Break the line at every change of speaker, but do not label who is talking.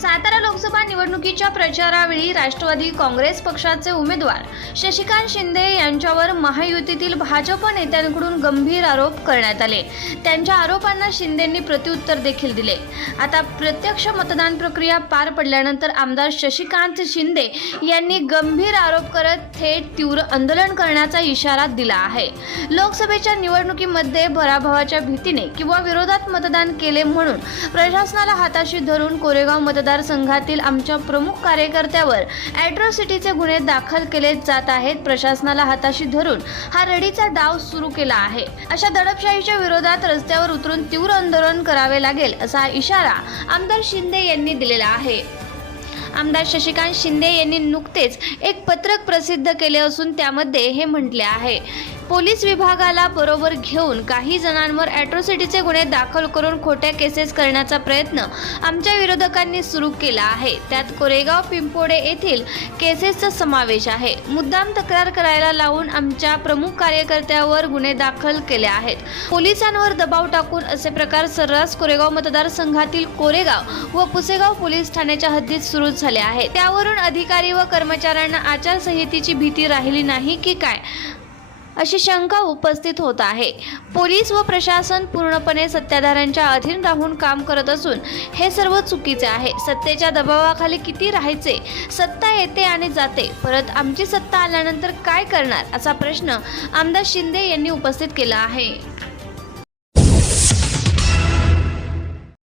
सातारा लोकसभा निवडणुकीच्या प्रचारावेळी राष्ट्रवादी काँग्रेस पक्षाचे उमेदवार शशिकांत शिंदे यांच्यावर महायुतीतील भाजप नेत्यांकडून गंभीर आरोप करण्यात आले. त्यांच्या आरोपांना शिंदेंनी प्रत्युत्तर देखील दिले. आता प्रत्यक्ष मतदान प्रक्रिया पार पडल्यानंतर आमदार शशिकांत शिंदे यांनी गंभीर आरोप करत थेट तीव्र आंदोलन करण्याचा इशारा दिला आहे. लोकसभेच्या निवडणुकीमध्ये भराभवाच्या भीतीने किंवा विरोधात मतदान केले म्हणून प्रशासनाला हाताशी धरून कोरेगाव मतदारसंघातील आमच्या प्रमुख कार्यकर्त्यावर अॅट्रॉसिटीचे गुन्हे दाखल केले जात आहेत. प्रशासनाला हाताशी धरून हा रडीचा डाव सुरू केला आहे. अशा दडपशाहीच्या विरोधात रस्त्यावर उतरून तीव्र आंदोलन करावे लागेल असा इशारा आमदार शिंदे यांनी दिलेला आहे. आमदार शशिकांत शिंदे यांनी नुकतेच एक पत्रक प्रसिद्ध केले असून त्यामध्ये हे म्हटले आहे पोलीस विभागाला बरोबर घेऊन काही जणांवर ॲट्रॉसिटीचे गुन्हे दाखल करून खोट्या केसेस करण्याचा प्रयत्न आमच्या विरोधकांनी सुरू केला आहे. त्यात कोरेगाव पिंपोडे येथील केसेसचा समावेश आहे. मुद्दाम तक्रार करायला लावून आमच्या प्रमुख कार्यकर्त्यावर गुन्हे दाखल केले आहेत. पोलिसांवर दबाव टाकून असे प्रकार सर्रास कोरेगाव मतदारसंघातील कोरेगाव व पुसेगाव पोलीस ठाण्याच्या हद्दीत सुरू झाले आहे. त्यावरून अधिकारी व कर्मचाऱ्यांना आचारसंहितेची भीती राहिली नाही की काय? अशी शंका उपस्थित होत आहे. पोलीस व प्रशासन पूर्णपणे सत्ताधाऱ्यांच्या अधीन राहून काम करत असून हे सर्व चुकीचे आहे. सत्तेच्या दबावाखाली किती राहायचे? सत्ता येते आणि जाते. परत आमची सत्ता आल्यानंतर काय करणार? असा प्रश्न आमदार शिंदे यांनी उपस्थित केला आहे.